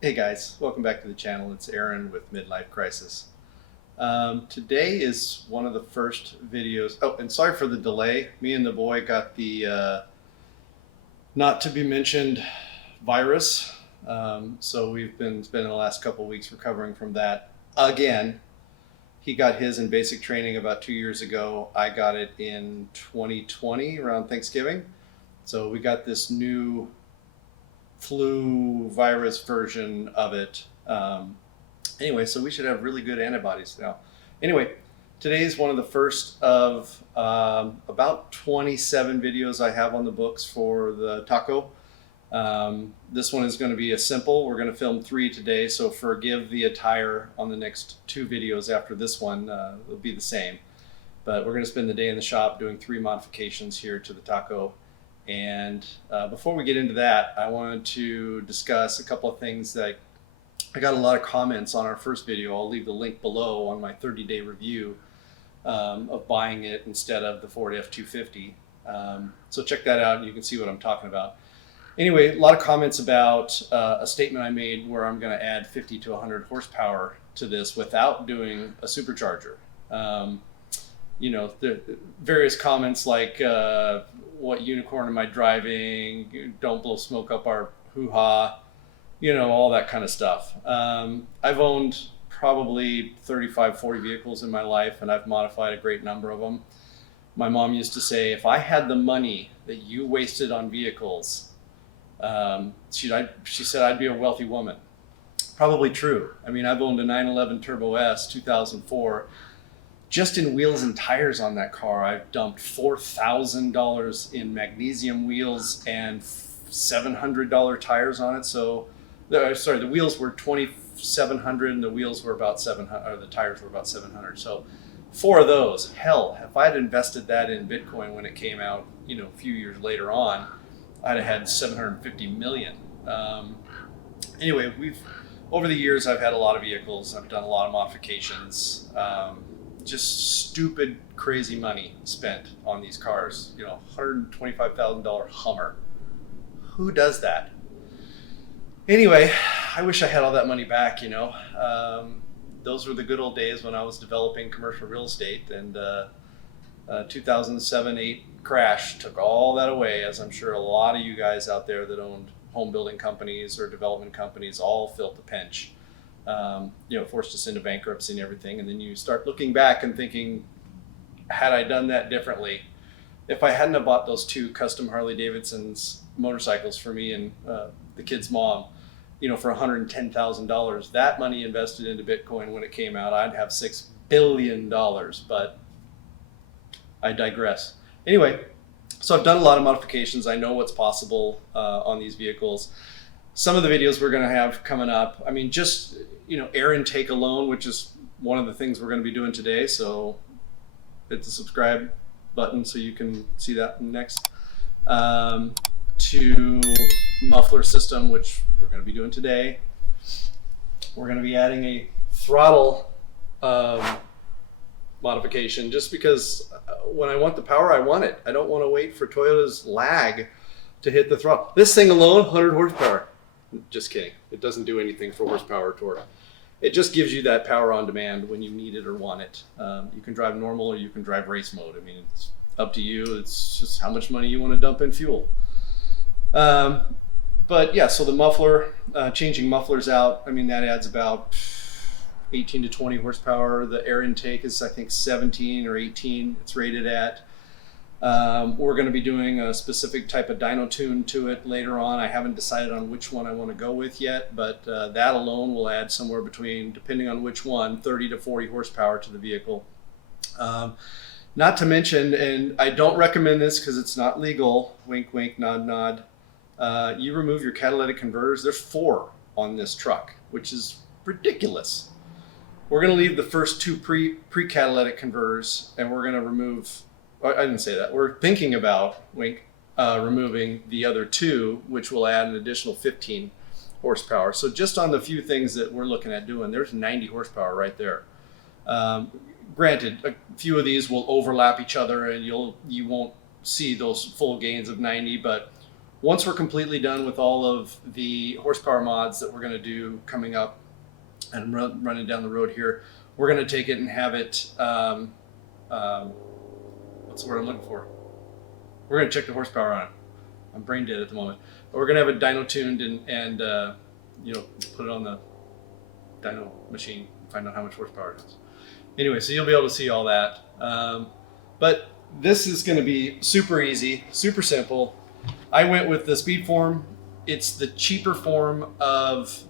Hey guys, welcome back to the channel. It's Aaron with Midlife Crisis. Today is one of the first videos. Oh, and sorry for the delay. Me and the boy got the not to be mentioned virus. So we've been spending the last couple of weeks recovering from that again. He got his in basic training about 2 years ago. I got it in 2020 around Thanksgiving. So we got this new flu virus version of it. Anyway, so we should have really good antibodies now. Anyway, today is one of the first of about 27 videos I have on the books for the Taco. This one is going to be a simple. We're going to film 3 today, so forgive the attire on the next 2 videos after this one. It'll be the same. But we're going to spend the day in the shop doing 3 modifications here to the Taco. And before we get into that, I wanted to discuss a couple of things that I got a lot of comments on our first video. I'll leave the link below on my 30-day review of buying it instead of the Ford F-250. So check that out and you can see what I'm talking about. Anyway, a lot of comments about a statement I made where I'm going to add 50 to 100 horsepower to this without doing a supercharger. The various comments like, what unicorn am I driving? Don't blow smoke up our hoo-ha, all that kind of stuff. I've owned probably 35, 40 vehicles in my life, and I've modified a great number of them. My mom used to say, if I had the money that you wasted on vehicles, she said I'd be a wealthy woman. Probably true. I mean, I've owned a 911 Turbo S 2004. Just in wheels and tires on that car, I've dumped $4,000 in magnesium wheels and $700 tires on it. So, the wheels were $2,700 and the wheels were about $700, or the tires were about $700. So, 4 of those. Hell, if I had invested that in Bitcoin when it came out, a few years later on, I'd have had 750 million. Anyway, over the years, I've had a lot of vehicles. I've done a lot of modifications. Just stupid, crazy money spent on these cars. $125,000 Hummer. Who does that? Anyway, I wish I had all that money back. Those were the good old days when I was developing commercial real estate, and 2007-8 crash took all that away, as I'm sure a lot of you guys out there that owned home building companies or development companies all felt the pinch. Forced us into bankruptcy and everything. And then you start looking back and thinking, had I done that differently, if I hadn't have bought those 2 custom Harley Davidson's motorcycles for me and the kid's mom, for $110,000, that money invested into Bitcoin when it came out, I'd have $6 billion, but I digress. Anyway, so I've done a lot of modifications. I know what's possible on these vehicles. Some of the videos we're going to have coming up, just, air intake alone, which is one of the things we're going to be doing today. So hit the subscribe button so you can see that next. To muffler system, which we're going to be doing today. We're going to be adding a throttle modification just because when I want the power, I want it. I don't want to wait for Toyota's lag to hit the throttle. This thing alone, 100 horsepower. Just kidding. It doesn't do anything for horsepower or torque. It just gives you that power on demand when you need it or want it. You can drive normal or you can drive race mode. It's up to you. It's just how much money you want to dump in fuel. But yeah, so the muffler, changing mufflers out, that adds about 18 to 20 horsepower. The air intake is, I think, 17 or 18 it's rated at. We're going to be doing a specific type of dyno tune to it later on. I haven't decided on which one I want to go with yet, but that alone will add somewhere between, depending on which one, 30 to 40 horsepower to the vehicle. Not to mention, and I don't recommend this because it's not legal, wink, wink, nod, nod, you remove your catalytic converters. There's 4 on this truck, which is ridiculous. We're going to leave the first 2 pre-catalytic converters, and we're going to remove, I didn't say that. We're thinking about, wink, removing the other 2, which will add an additional 15 horsepower. So just on the few things that we're looking at doing, there's 90 horsepower right there. Granted, a few of these will overlap each other and you won't see those full gains of 90, but once we're completely done with all of the horsepower mods that we're going to do coming up and running down the road here, we're going to take it and have it, what's the word I'm looking for? We're going to check the horsepower on it. I'm brain dead at the moment. But we're going to have it dyno tuned and you know, put it on the dyno machine, find out how much horsepower it has. Anyway, so you'll be able to see all that. But this is going to be super easy, super simple. I went with the speed form. It's the cheaper form of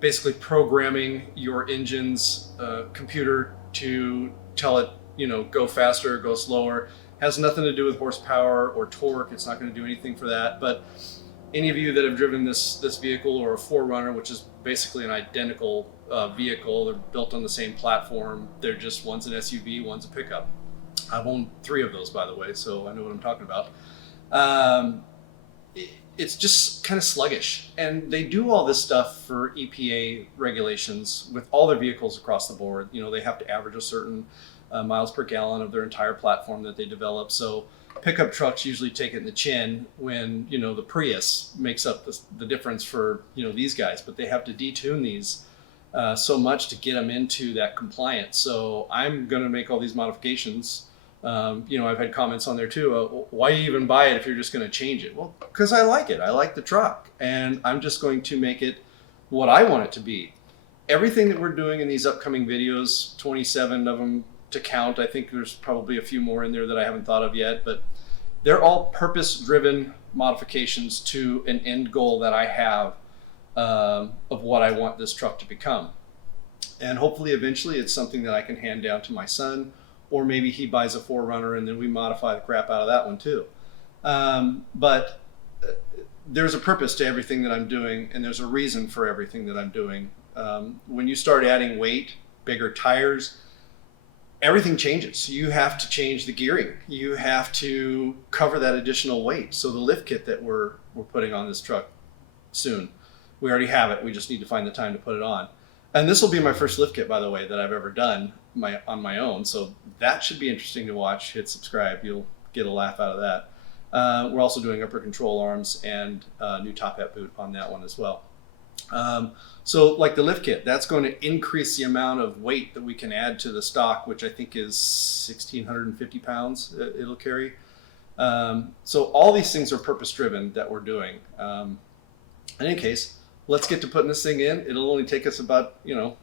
basically programming your engine's computer to tell it, you know, go faster, go slower. Has nothing to do with horsepower or torque. It's not going to do anything for that. But any of you that have driven this vehicle, or a 4Runner, which is basically an identical vehicle, they're built on the same platform. They're just, one's an SUV, one's a pickup. I've owned 3 of those, by the way, so I know what I'm talking about. It's just kind of sluggish, and they do all this stuff for EPA regulations with all their vehicles across the board. You know, they have to average a certain miles per gallon of their entire platform that they develop. So pickup trucks usually take it in the chin when, you know, the Prius makes up the difference for, you know, these guys, but they have to detune these so much to get them into that compliance. So I'm going to make all these modifications. You know, I've had comments on there too. Why even buy it if you're just going to change it? Well, because I like it. I like the truck, and I'm just going to make it what I want it to be. Everything that we're doing in these upcoming videos, 27 of them to count. I think there's probably a few more in there that I haven't thought of yet, but they're all purpose-driven modifications to an end goal that I have of what I want this truck to become. And hopefully eventually it's something that I can hand down to my son, or maybe he buys a 4Runner and then we modify the crap out of that one too. But there's a purpose to everything that I'm doing, and there's a reason for everything that I'm doing. When you start adding weight, bigger tires, everything changes. You have to change the gearing. You have to cover that additional weight. So the lift kit that we're putting on this truck soon, we already have it. We just need to find the time to put it on. And this will be my first lift kit, by the way, that I've ever done on my own. So that should be interesting to watch. Hit subscribe. You'll get a laugh out of that. We're also doing upper control arms and new top hat boot on that one as well. So like the lift kit, that's going to increase the amount of weight that we can add to the stock, which I think is 1,650 pounds it'll carry. So all these things are purpose driven that we're doing. In any case, let's get to putting this thing in. It'll only take us about, you know,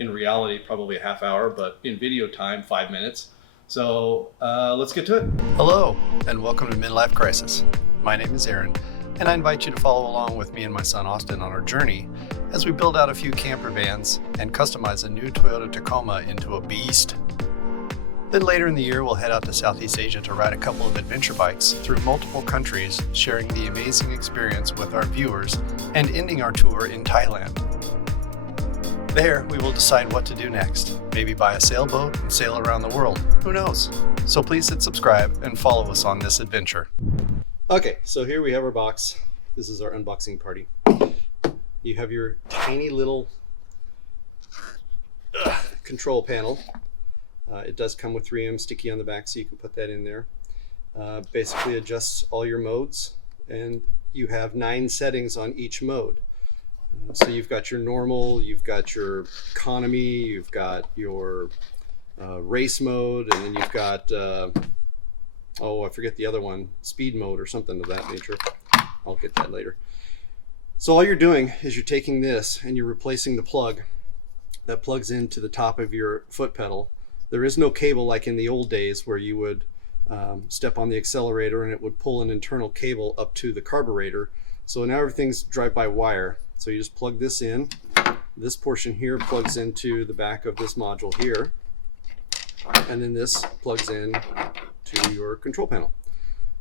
in reality, probably a half hour, but in video time, 5 minutes. So let's get to it. Hello, and welcome to Midlife Crisis. My name is Aaron, and I invite you to follow along with me and my son Austin on our journey as we build out a few camper vans and customize a new Toyota Tacoma into a beast. Then later in the year, we'll head out to Southeast Asia to ride a couple of adventure bikes through multiple countries, sharing the amazing experience with our viewers and ending our tour in Thailand. There, we will decide what to do next. Maybe buy a sailboat and sail around the world. Who knows? So please hit subscribe and follow us on this adventure. Okay, so here we have our box. This is our unboxing party. You have your tiny little control panel. It does come with 3M sticky on the back, so you can put that in there. Basically adjusts all your modes, and you have 9 settings on each mode. So you've got your normal, you've got your economy, you've got your race mode, and then you've got, I forget the other one, speed mode or something of that nature. I'll get that later. So all you're doing is you're taking this and you're replacing the plug that plugs into the top of your foot pedal. There is no cable like in the old days where you would step on the accelerator and it would pull an internal cable up to the carburetor. So now everything's drive-by wire. So you just plug this in. This portion here plugs into the back of this module here. And then this plugs in to your control panel.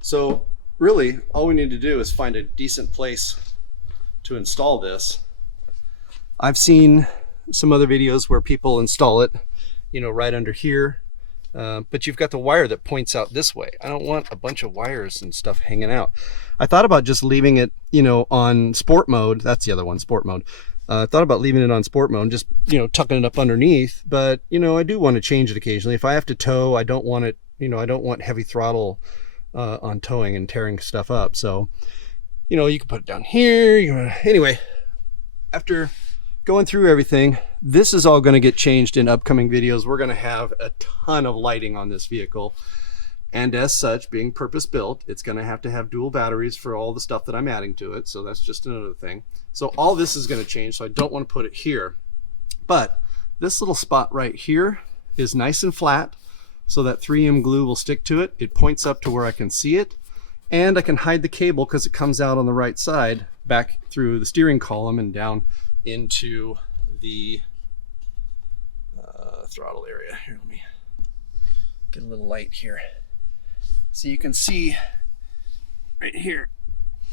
So really, all we need to do is find a decent place to install this. I've seen some other videos where people install it, you know, right under here. But you've got the wire that points out this way. I don't want a bunch of wires and stuff hanging out. I thought about just leaving it, you know, on sport mode. That's the other one, sport mode. I thought about leaving it on sport mode and just, you know, tucking it up underneath. But, you know, I do want to change it occasionally. If I have to tow, I don't want it, you know, I don't want heavy throttle on towing and tearing stuff up. So, you know, you can put it down here. Anyway, after going through everything, this is all going to get changed in upcoming videos. We're going to have a ton of lighting on this vehicle. And as such, being purpose built, it's going to have dual batteries for all the stuff that I'm adding to it. So that's just another thing. So all this is going to change. So I don't want to put it here. But this little spot right here is nice and flat. So that 3M glue will stick to it. It points up to where I can see it. And I can hide the cable because it comes out on the right side back through the steering column and down into the throttle area. Here, let me get a little light here. So you can see right here,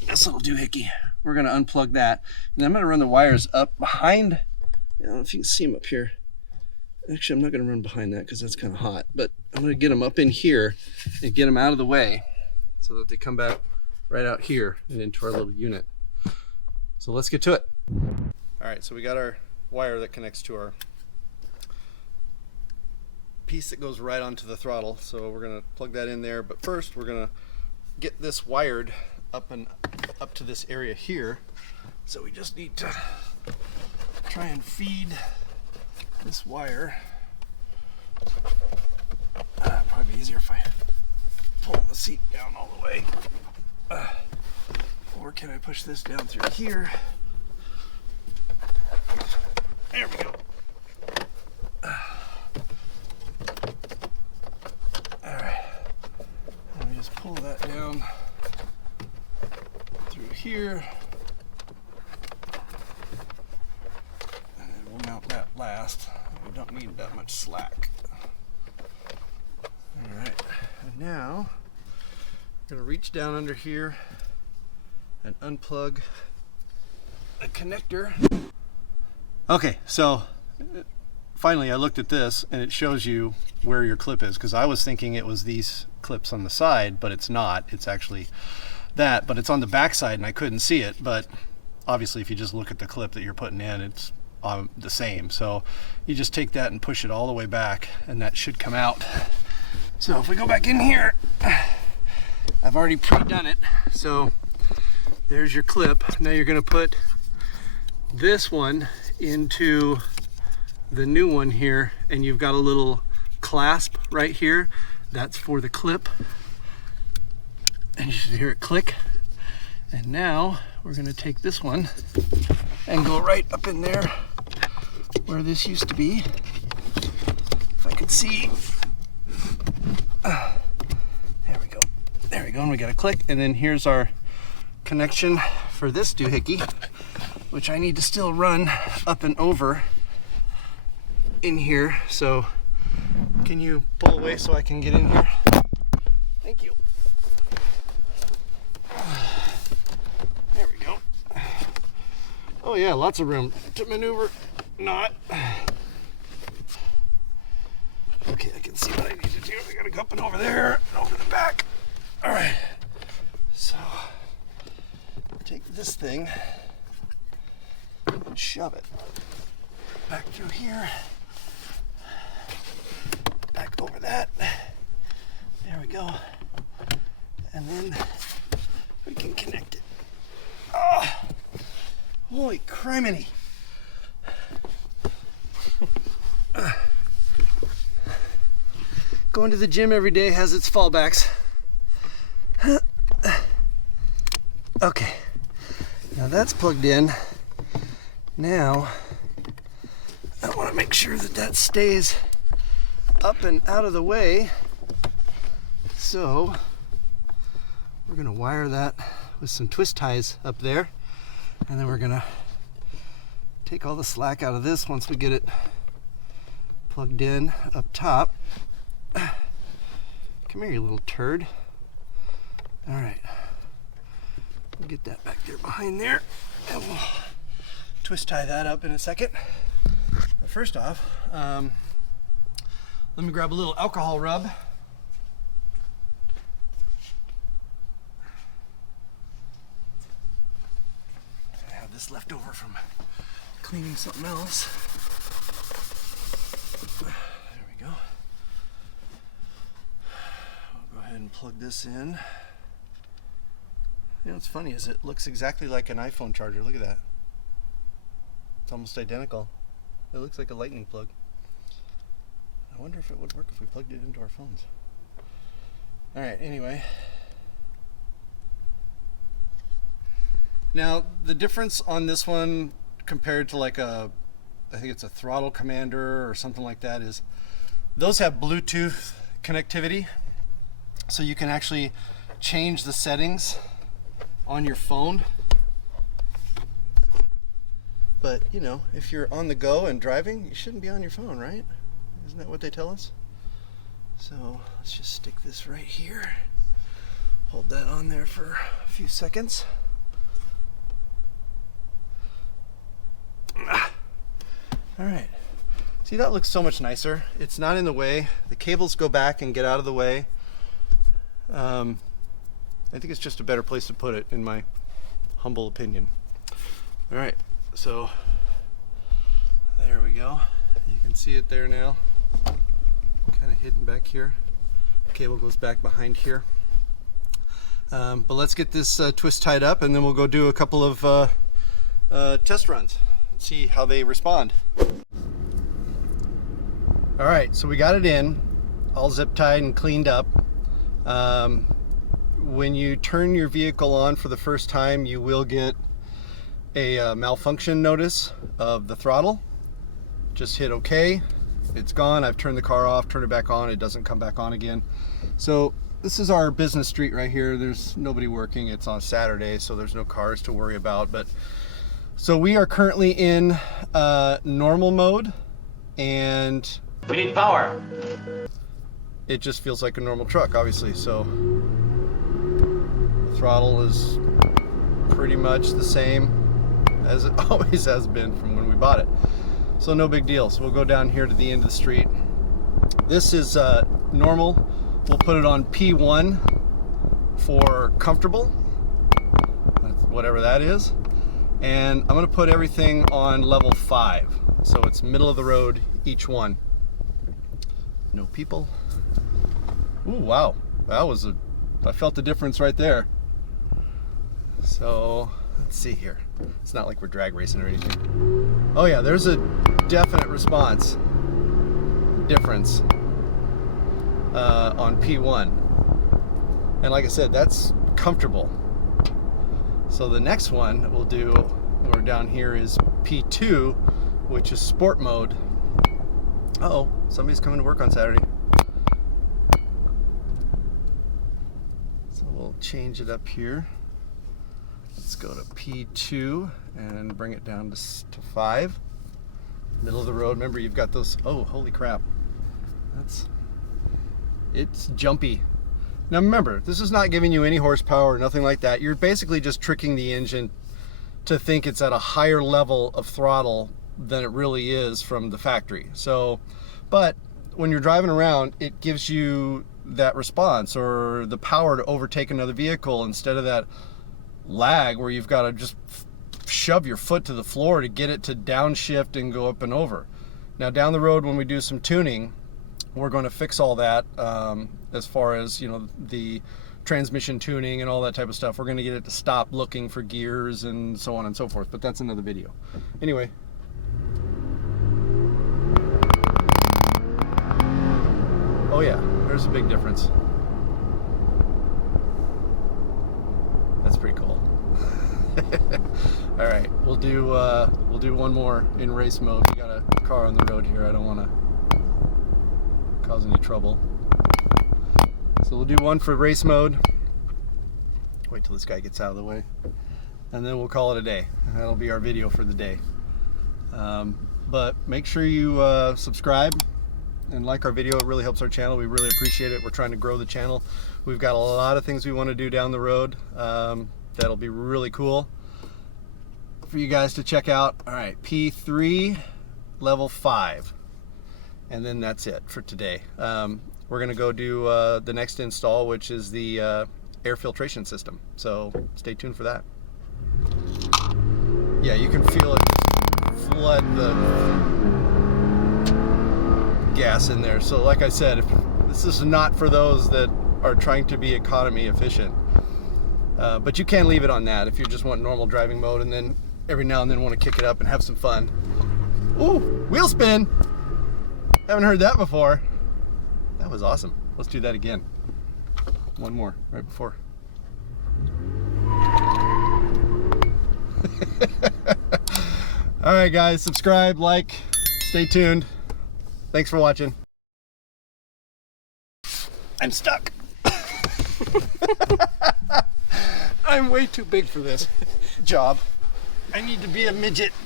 this little doohickey. We're going to unplug that. And I'm going to run the wires up behind. I don't know if you can see them up here. Actually, I'm not going to run behind that because that's kind of hot. But I'm going to get them up in here and get them out of the way so that they come back right out here and into our little unit. So let's get to it. All right, so we got our wire that connects to our piece that goes right onto the throttle. So we're going to plug that in there. But first, we're going to get this wired up to this area here. So we just need to try and feed this wire. Probably easier if I pull the seat down all the way. Or can I push this down through here? There we go. Alright. Let me just pull that down through here. And then we'll mount that last. We don't need that much slack. Alright. And now I'm going to reach down under here and unplug the connector. Okay, so finally I looked at this and it shows you where your clip is, because I was thinking it was these clips on the side, but it's not. It's actually that, but it's on the back side and I couldn't see it. But obviously if you just look at the clip that you're putting in, it's the same. So you just take that and push it all the way back and that should come out. So if we go back in here, I've already pre-done it. So there's your clip. Now you're going to put this one into the new one here, and you've got a little clasp right here. That's for the clip. And you should hear it click. And now we're going to take this one and go right up in there where this used to be. If I could see. There we go. There we go. And we got a click. And then here's our connection for this doohickey, which I need to still run up and over in here. So can you pull away so I can get in here? Thank you. There we go. Oh yeah, lots of room to maneuver. Not. Okay, I can see what I need to do. I gotta go up and over there and over the back. All right. So take this thing and shove it back through here, back over that. There we go. And then we can connect it. Oh, holy criminy. Going to the gym every day has its fallbacks. Okay, now that's plugged in. Now I want to make sure that that stays up and out of the way. So we're going to wire that with some twist ties up there, and then we're going to take all the slack out of this once we get it plugged in up top. Come here, you little turd. All right, we'll get that back there behind there, and we'll twist tie that up in a second. But first off, let me grab a little alcohol rub. I have this left over from cleaning something else. There we go. We'll go ahead and plug this in. You know what's funny is it looks exactly like an iPhone charger. Look at that. It's almost identical. It looks like a lightning plug. I wonder if it would work if we plugged it into our phones. Alright, anyway. Now, the difference on this one compared to like I think it's a throttle commander or something like that, is those have Bluetooth connectivity. So you can actually change the settings on your phone. But, you know, if you're on the go and driving, you shouldn't be on your phone, right? Isn't that what they tell us? So let's just stick this right here. Hold that on there for a few seconds. All right. See, that looks so much nicer. It's not in the way. The cables go back and get out of the way. I think it's just a better place to put it, in my humble opinion. All right, so there we go. You can see it there now, kind of hidden back here. The cable goes back behind here. But let's get this twist tied up, and then we'll go do a couple of test runs and see how they respond. All right, so we got it in, all zip tied and cleaned up. When you turn your vehicle on for the first time, you will get a malfunction notice of the throttle. Just hit OK. It's gone. I've turned the car off, turned it back on. It doesn't come back on again. So this is our business street right here. There's nobody working. It's on Saturday, so there's no cars to worry about. But so we are currently in normal mode, and we need power. It just feels like a normal truck, obviously. So the throttle is pretty much the same as it always has been from when we bought it. So no big deal. So we'll go down here to the end of the street. This is normal. We'll put it on P1 for comfortable, whatever that is. And I'm going to put everything on level 5. So it's middle of the road, each one. No people. Ooh, wow. That was I felt the difference right there. So let's see here. It's not like we're drag racing or anything. Oh yeah, there's a definite response difference on P1. And like I said, that's comfortable. So the next one we'll do, we're down here, is P2, which is sport mode. Uh-oh, somebody's coming to work on Saturday. So we'll change it up here. Let's go to P2 and bring it down to 5. Middle of the road. Remember, you've got those, oh, holy crap. It's jumpy. Now remember, this is not giving you any horsepower or nothing like that. You're basically just tricking the engine to think it's at a higher level of throttle than it really is from the factory. So, but when you're driving around, it gives you that response or the power to overtake another vehicle instead of that lag where you've got to just shove your foot to the floor to get it to downshift and go up and over. Now down the road, when we do some tuning, we're going to fix all that as far as, you know, the transmission tuning and all that type of stuff. We're going to get it to stop looking for gears and so on and so forth, but that's another video. Anyway. Oh yeah, there's a big difference. That's pretty cool. All right, we'll do one more in race mode. We got a car on the road here. I don't want to cause any trouble. So we'll do one for race mode. Wait till this guy gets out of the way, and then we'll call it a day. That'll be our video for the day. But make sure you subscribe and like our video. It really helps our channel. We really appreciate it. We're trying to grow the channel. We've got a lot of things we want to do down the road. That'll be really cool for you guys to check out. All right, P3 level 5, and then that's it for today. We're gonna go do the next install, which is the air filtration system. So stay tuned for that. Yeah, you can feel it just flood the gas in there. So like I said, if this is not for those that are trying to be economy efficient. But you can leave it on that if you just want normal driving mode, and then every now and then want to kick it up and have some fun. Ooh, wheel spin! Haven't heard that before. That was awesome. Let's do that again. One more, right before. All right, guys, subscribe, like, stay tuned. Thanks for watching. I'm stuck. I'm way too big for this job. I need to be a midget.